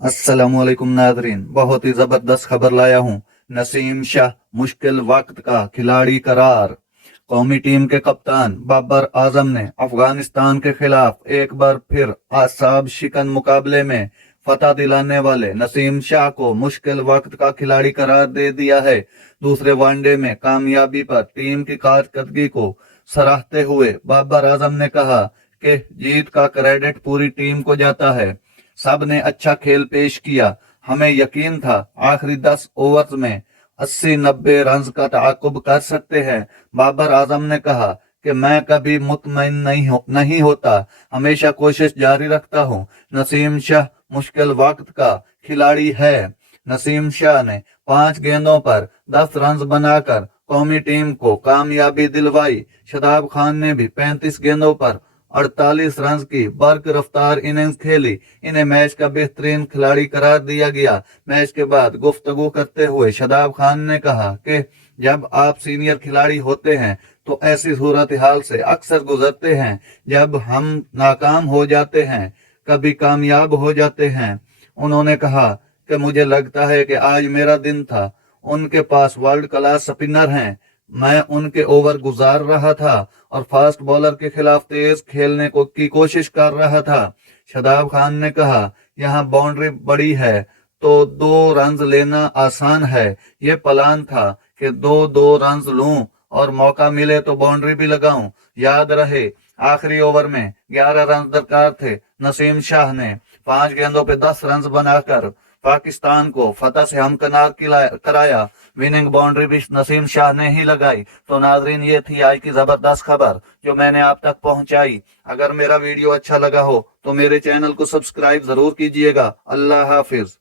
अस्सलामुअलैकुम नादरीन, बहुत ही जबरदस्त खबर लाया हूँ। नसीम शाह मुश्किल वक्त का खिलाड़ी करार। कौमी टीम के कप्तान बाबर आजम ने अफगानिस्तान के खिलाफ एक बार फिर आसाब शिकन मुकाबले में फतह दिलाने वाले नसीम शाह को मुश्किल वक्त का खिलाड़ी करार दे दिया है। दूसरे वनडे में कामयाबी पर टीम की कारकर्दगी को सराहते हुए बाबर आजम ने कहा कि जीत का क्रेडिट पूरी टीम को जाता है। सब ने अच्छा खेल पेश किया। हमें यकीन था आखिरी 10 ओवर्स में 80-90 रन का ताकुब कर सकते हैं। बाबर आजम ने कहा कि मैं कभी मुतमईन नहीं होता, हमेशा कोशिश जारी रखता हूँ। नसीम शाह मुश्किल वक्त का खिलाड़ी है। नसीम शाह ने 5 गेंदों पर 10 रन बनाकर कौमी टीम को कामयाबी दिलवाई। शादाब खान ने भी 35 गेंदों पर 48 रन की बर्क रफ्तार इनिंग्स खेली। इन्हें मैच का बेहतरीन खिलाड़ी करार दिया गया। मैच के बाद गुफ्तगू करते हुए शादाब खान ने कहा कि जब आप सीनियर खिलाड़ी होते हैं तो ऐसी सूरत हाल से अक्सर गुजरते हैं। जब हम नाकाम हो जाते हैं, कभी कामयाब हो जाते हैं। उन्होंने कहा कि मुझे लगता है कि आज मेरा दिन था। उनके पास वर्ल्ड क्लास स्पिनर हैं। मैं उनके ओवर गुजार रहा था और फास्ट बॉलर के खिलाफ तेज खेलने की कोशिश कर रहा था। शादाब खान ने कहा, यहाँ बाउंड्री बड़ी है तो 2 रन लेना आसान है। ये प्लान था कि 2-2 रन लूं और मौका मिले तो बाउंड्री भी लगाऊं। याद रहे आखिरी ओवर में 11 रन दरकार थे। नसीम शाह ने 5 गेंदों पे 10 रन बनाकर पाकिस्तान को फतह से हमकिनार कराया। विनिंग बाउंड्री भी नसीम शाह ने ही लगाई। तो नाजरीन, ये थी आज की जबरदस्त खबर जो मैंने आप तक पहुंचाई। अगर मेरा वीडियो अच्छा लगा हो तो मेरे चैनल को सब्सक्राइब जरूर कीजिएगा। अल्लाह हाफिज।